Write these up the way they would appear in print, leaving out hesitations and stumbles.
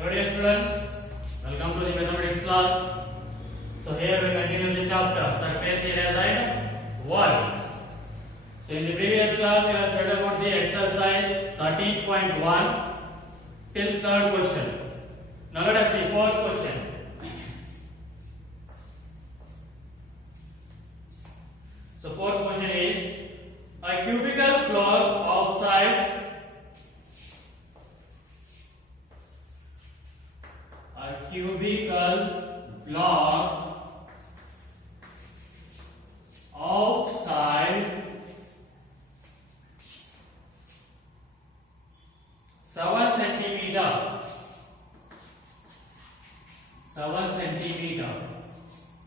Hello dear students, welcome to the mathematics class. So here we continue the chapter surface areas and volumes. So in the previous class we have studied about the exercise 13.1 till third question. Now let us see fourth question. So fourth question is a cubical block outside outside 7 centimeter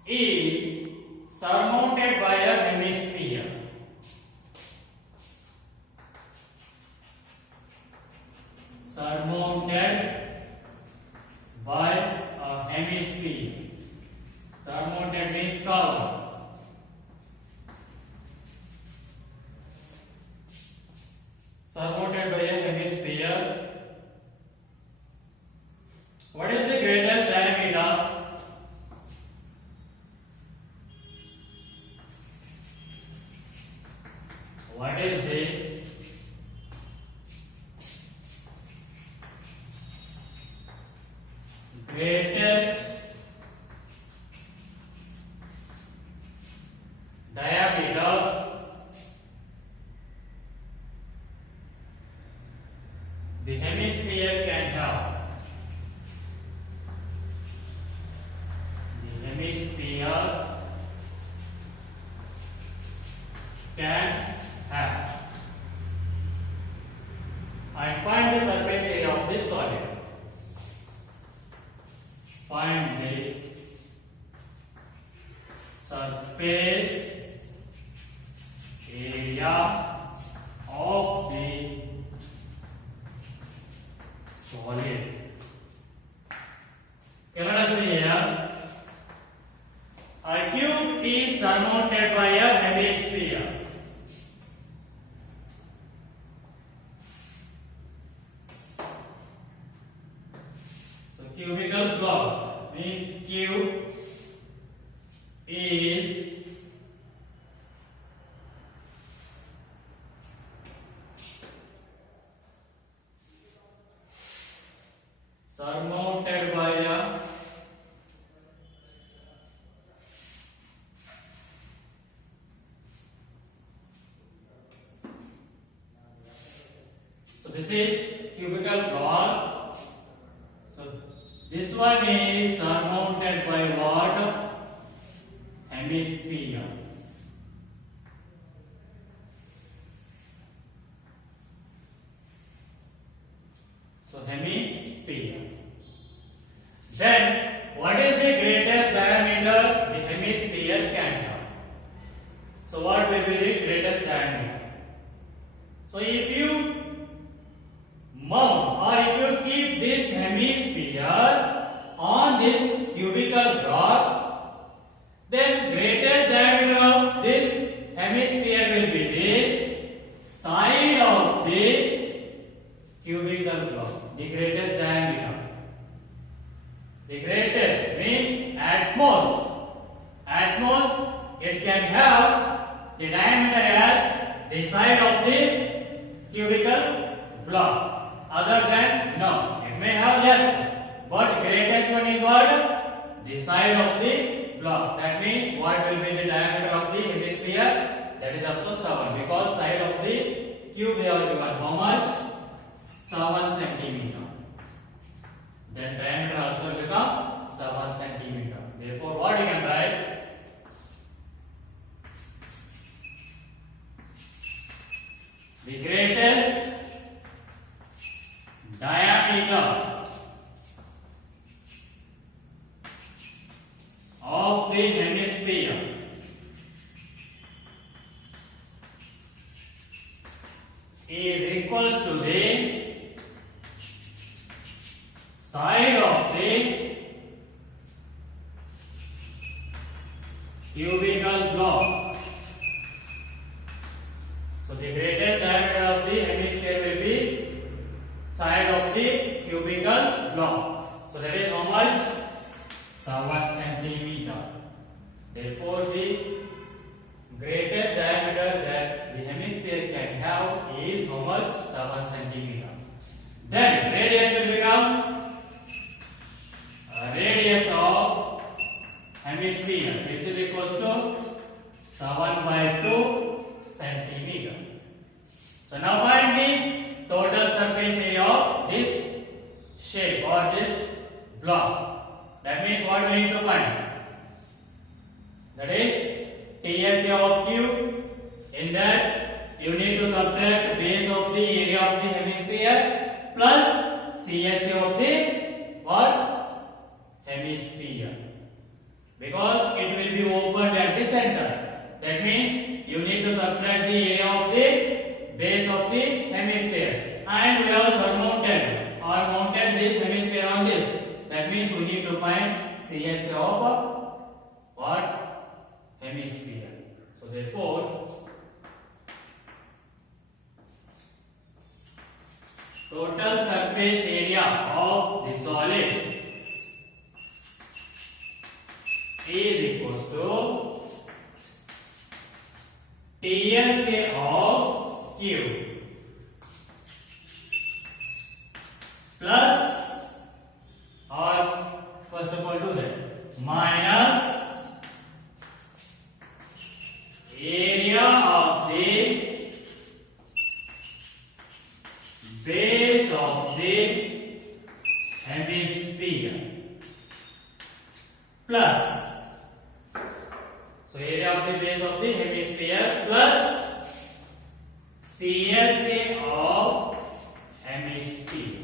is surmounted by a hemisphere. Surmounted by a hemisphere. Surmounted means covered. Surmounted by a hemisphere. What is the greatest diameter? What is the greatest diameter the hemisphere can have? The hemisphere can have. And find the surface area of this solid. Find the surface area of the solid. Let us see here. A cube is surmounted by a hemisphere. So cubical block means cube is surmounted by a this is cubical block. So this one is surmounted by what? Hemisphere. So hemisphere. Then what is the greatest diameter the hemisphere can have? So what will be the greatest diameter? So if you mount or if you keep this hemisphere on this cubical block, then greatest diameter of this hemisphere will be the side of the cubical block. The greatest diameter. The greatest means at most. At most it can have the diameter as the side of the cubical block. Other than no, it may have less, but greatest one is what? The side of the block. That means what will be the diameter of the hemisphere? That is also 7, because side of the cube they are given how much? 7 centimeter. Then diameter also become 7 centimeter. Therefore, what you can write? The greatest diameter of the hemisphere is equals to the side of the cubical block. So the greatest diameter of the hemisphere will be side of the cubical block. that is how much? 7 centimeter. Therefore, the greatest diameter that the hemisphere can have is how much? 7 centimeter. Then radius will become radius of hemisphere, which is equals to 7/2 centimeter. So now find the total surface area of this shape or this block. That means what we need to find? That is TSA of cube. In that you need to subtract base of the area of the hemisphere plus CSA of the what? Hemisphere. Because it will be opened at the center. That means you need to subtract the area of the base of the hemisphere. And we have surmounted or mounted this hemisphere on this. That means we need to find CSA of what? Hemisphere. So therefore, total surface area of the solid is equals to TSA of cube plus, or first of all do that, minus area of the base of the hemisphere plus, so area of the base of the hemisphere plus CSA of hemisphere.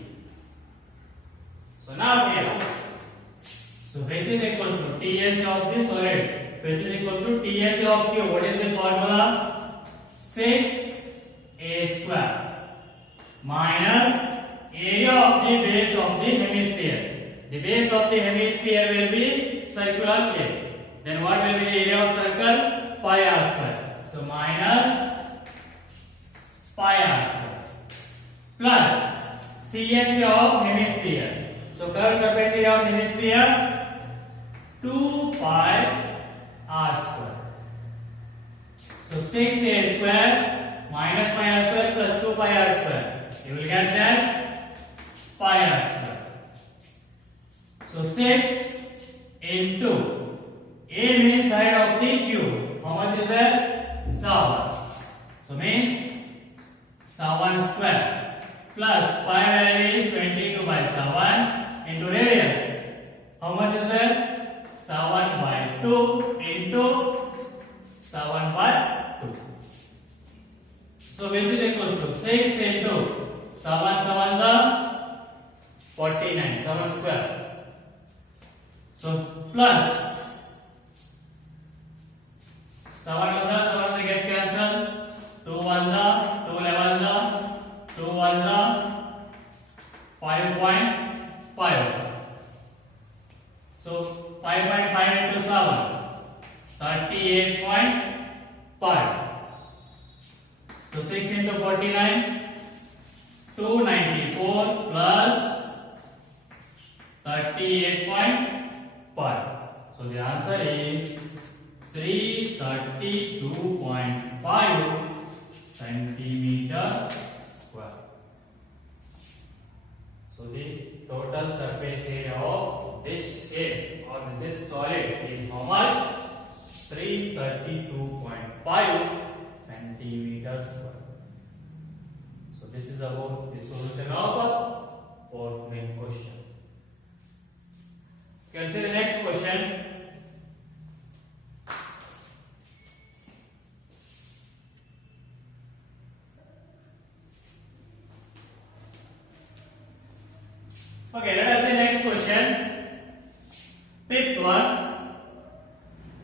So now here, so which is equals to TSA of the solid, which is equals to TSA of cube. What is the formula? 6a square minus area of the base of the hemisphere. The base of the hemisphere will be circular shape. Then what will be the area of circle? Pi r square. So minus pi r square plus CSA of hemisphere. So curved surface area of hemisphere 2 pi r square. So 6a square minus pi r square plus 2 pi r square. You will get that pi r square. So 6 into a means side of the cube. How much is that? 7. So means 7 square plus pi value is 22/7 into radius. How much is that? 7/2 into 7/2. So which is equals to 6 into 7 7 49, 7 square. So plus 7 7 get cancel. 2 1 2 11 2 1 5.5. So 5.5 into 7 38.5. So 6 into 49 294 plus 38.5. So the answer is 332.5 centimeter square. So the total surface area of this shape or this solid is how much? 332.5 centimeter square. So this is about the solution of fourth main question. Can see the next question. Okay, let us see next question. Fifth one.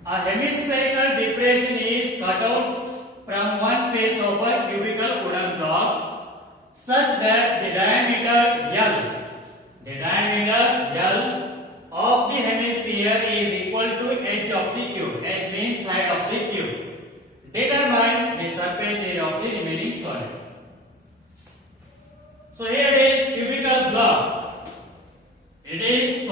A hemispherical depression is cut out from one face of a cubical wooden block such that the diameter L of the hemisphere is equal to edge of the cube. Edge means side of the cube. Determine the surface area of the remaining solid. So here it is cubical block. It is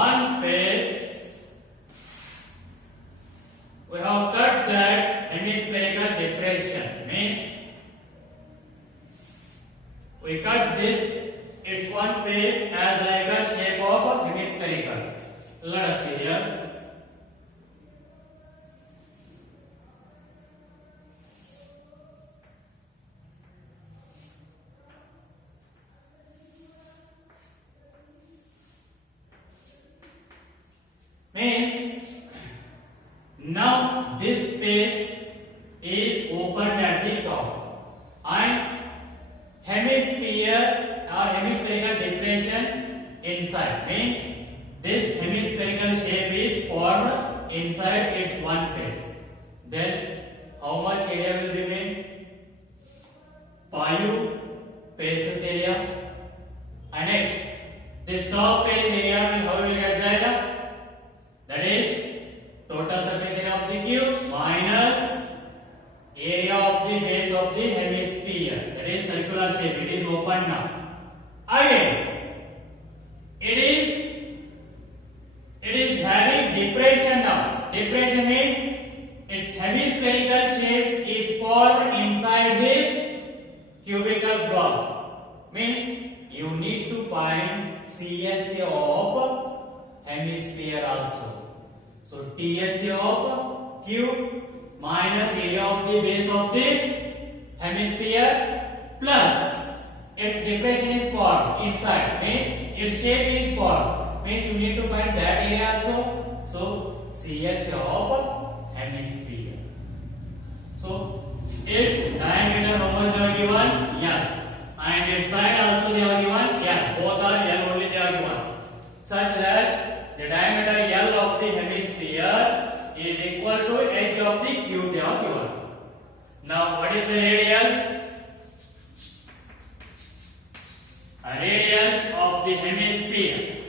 one face. We have cut that hemispherical depression. Means we cut this. It's one face as like a shape of hemispherical. Let us see here. Means now this space is open at the top and hemisphere or hemispherical depression inside. Means this hemispherical shape is formed inside its one face. Then how much area will remain? 5 faces area. And next, this top face area will how will you get that? That is total surface area of the cube minus area of the base of the hemisphere. That is circular shape. It is open now. Again, it is having depression now. Depression means its hemispherical shape is formed inside the cubical block. Means you need to find CSA of hemisphere also. So TSA of cube minus area of the base of the hemisphere plus its depression is formed inside. Means its shape is formed. Means you need to find that area also. So CSA of hemisphere. So its diameter how much they are given? L. And its side also they are given L. Both are L only they are given. Such that the diameter L of the hemisphere is equal to h of the cube they are given. Now what is the radius? A radius of the hemisphere.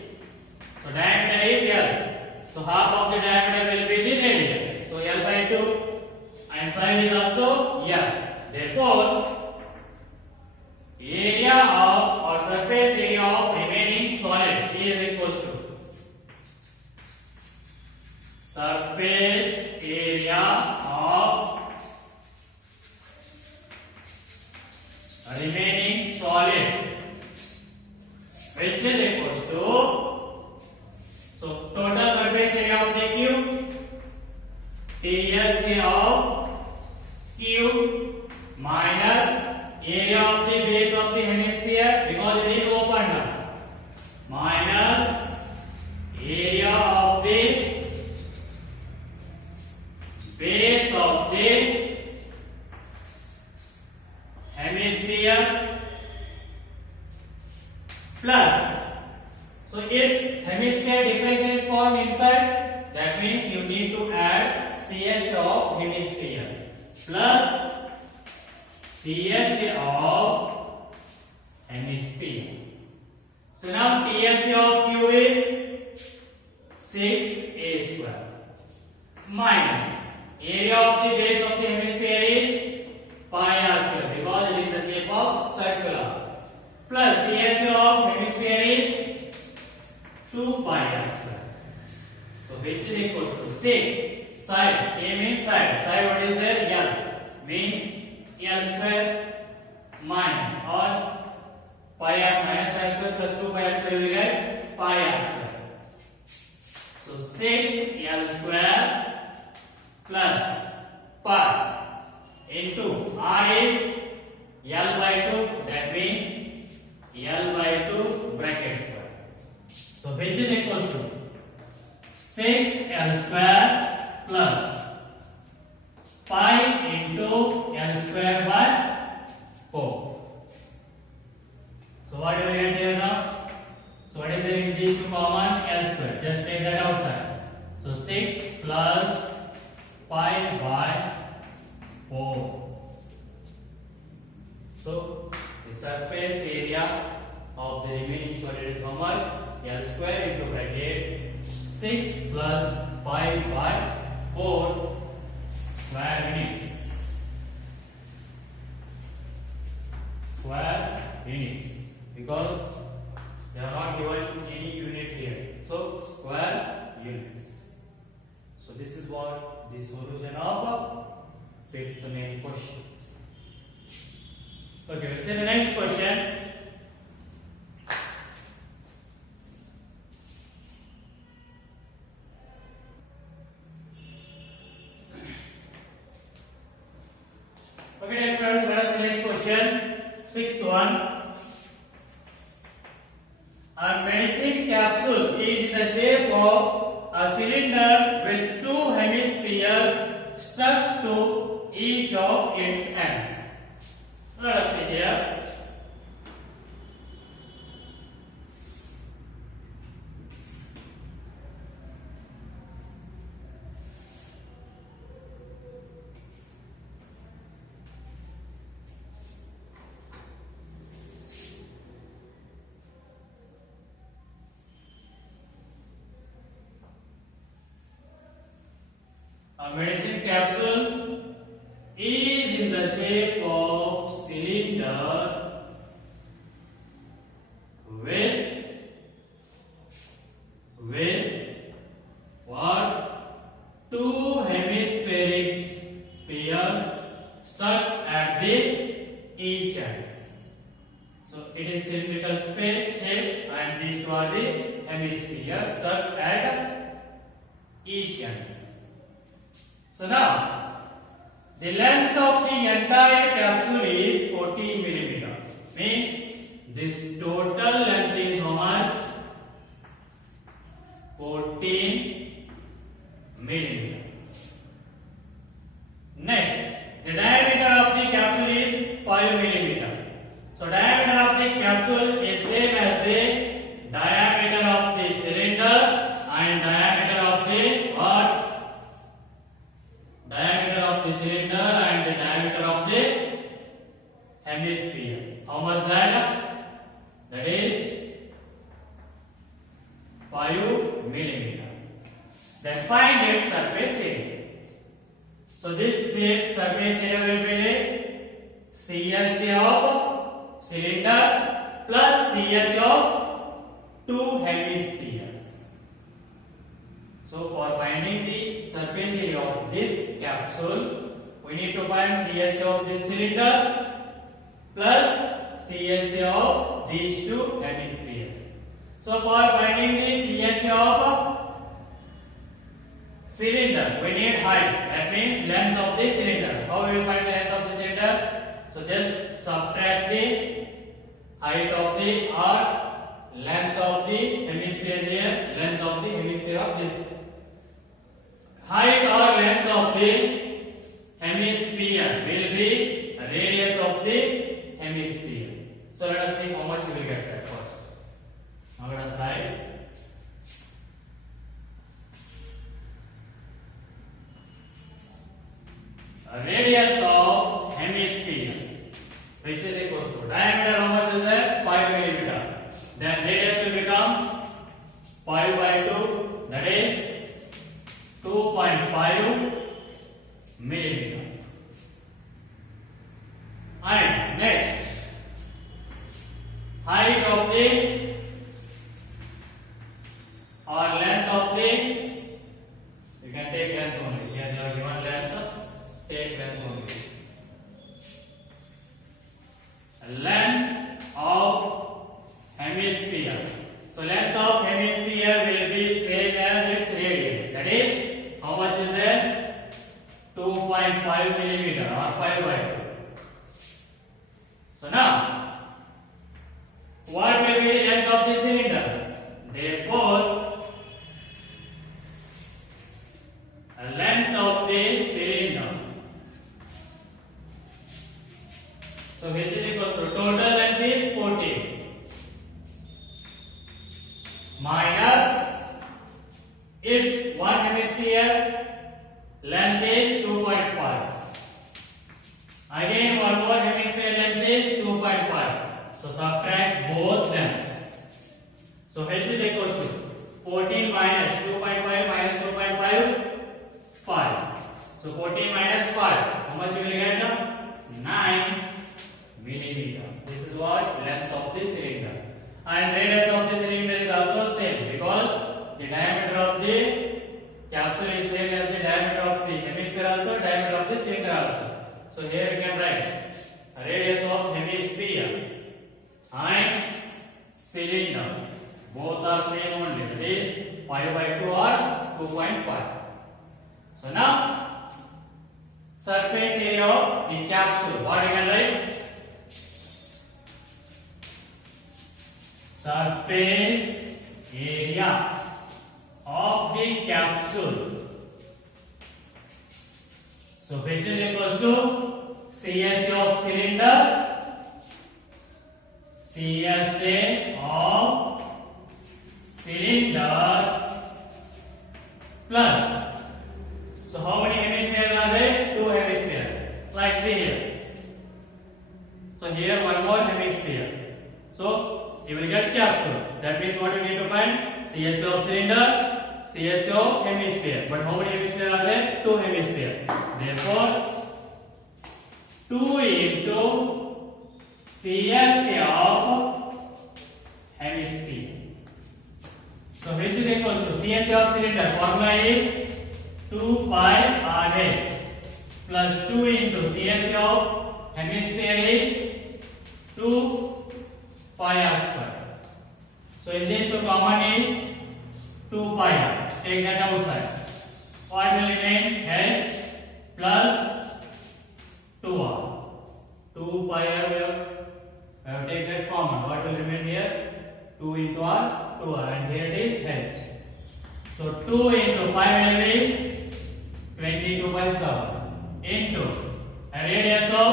So diameter is L. So half of the diameter will be the radius. So L by 2 and side is also L. Therefore area of or surface area of remaining solid is equal to surface area of remaining solid, which is equal to, so total surface area of the cube, TSA of cube minus area of the base of the hemisphere because it is open now, minus area of the base of the hemisphere plus, so its hemisphere depression is formed inside. That means you need to add CS of hemisphere plus CSA of hemisphere. So now TSA of cube is 6a square minus area of the base of the hemisphere is pi r square because it is the shape of circular plus CSA of hemisphere is 2 pi r square. So which is equal to 6 side. A means side. Side what is there? L means L square minus or pi r minus pi square plus 2 pi r square will get pi r square. So 6 L square plus pi into r is L by 2. That means L by 2 bracket square. So which is equal to 6 L square plus pi into L square by 4. So what do we get here now? So what is there in these two common? L square. Just take that outside. So 6 plus pi by 4. So the surface area of the remaining solid is how much? L square into bracket 6 plus pi by 4 square units. Square units because they are not given any unit here. So square square units. So this is what the solution of fifth main question. Okay, let's see the next question. Okay, next friends, let us see next question. Sixth one. A medicine capsule is in the shape of a cylinder with two hemispheres stuck to each of its ends. Let us see here. A medicine capsule is in the shape of cylinder with what? Two hemispheric spheres stuck at the each ends. So it is cylindrical shape and these two are the hemispheres stuck at each ends. So now, the length of the entire capsule is 14 millimeter. Means this total length is how much? 14 millimeter. Next, the diameter of the capsule is 5 millimeter. So diameter of the capsule is same as the diameter of the cylinder and diameter of the what? Diameter of the cylinder and the diameter of the hemisphere. How much that? That is 5 millimeter. Then find its surface area. So this surface area will be CSA of cylinder plus CSA of two hemispheres. So for finding the surface area of this capsule, we need to find CSA of this cylinder plus CSA of these two hemispheres. So for finding the CSA of cylinder, we need height. That means length of the cylinder. How we will find the length of the cylinder? So just subtract the height of the or length of the hemisphere here, length of the hemisphere of this. Height or length of the hemisphere will be radius of the hemisphere. So let us see how much we will get that first. Now let us write. Radius of hemisphere, which is equal to diameter. How much is that? 5 millimeter. Then radius will become 5 by 2. That is 2.5 millimeter. And next, height of the or length of the, you can take length only. Here they are given length, take length only. Length of hemisphere. So length of hemisphere will be same as its radius. That is, how much is that? 2.5 millimeter or 5 by 2. So now, what will be the length of the cylinder? Therefore, length of the cylinder. So which is equal to total length is 14 minus its one hemisphere length is 2.5. Again one more hemisphere length is 2.5. So subtract both lengths. So which is equal to 14 minus 2.5 minus 2.5 5. So 14 minus 5. How much you will get? 9 millimeter. This is what length of the cylinder. And radius of the cylinder is also same because the diameter diameter of the capsule is same as the diameter of the hemisphere also, diameter of the cylinder also. So here we can write radius of hemisphere and cylinder. Both are same only. That is pi by 2 or 2.5. So now surface area of the capsule. What you can write? Surface area of the capsule. So which is equals to CSA of cylinder, CSA of cylinder plus. So how many hemispheres are there? 2 hemispheres. Like see here. So here one more hemisphere. So you will get capsule. That means what you need to find? CSA of cylinder, CSA of hemisphere. But how many hemispheres are there? 2 hemispheres. Therefore 2 into CSA of hemisphere. So which is equals to CSA of cylinder. Formula is 2 pi RH plus 2 into CSA of hemisphere is 2 pi r square. So in this 2 common is 2 pi r. Take that outside. What will remain? H plus 2r. 2 pi r we have take that common. What will remain here? 2 into r, 2r, and here it is h. So 2 into 5 value is 22 by 7 into a radius of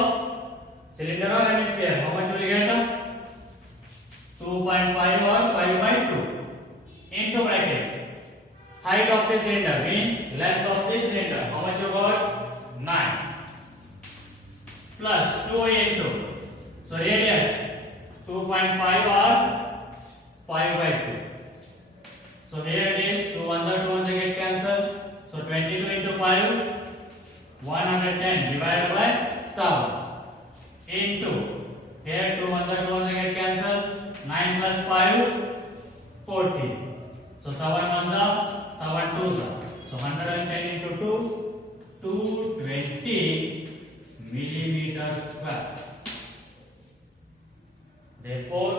cylinder or hemisphere. How much will you get? 2.5 or 5 by 2 into bracket. Height of the cylinder means length of the cylinder. How much you got? 9 plus 2 into, so radius 2.5 or 5 by 2. So here it is 2 ones are 2 ones get cancelled. So 22 into 5, 110 divided by 7 into, here 2 ones are 2 ones get cancelled. 9 plus 5, 14. So 7 ones are 7 twos are. So 110 into 2, 220 millimeters square. Therefore,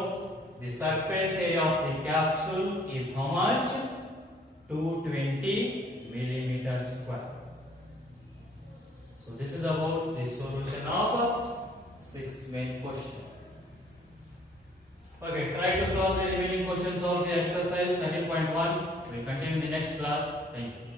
the surface area of the capsule is how much? 220 millimeters square. So this is about the solution of 6th main question. Okay, try to solve the remaining questions of the exercise 13.1. We will continue in the next class. Thank you.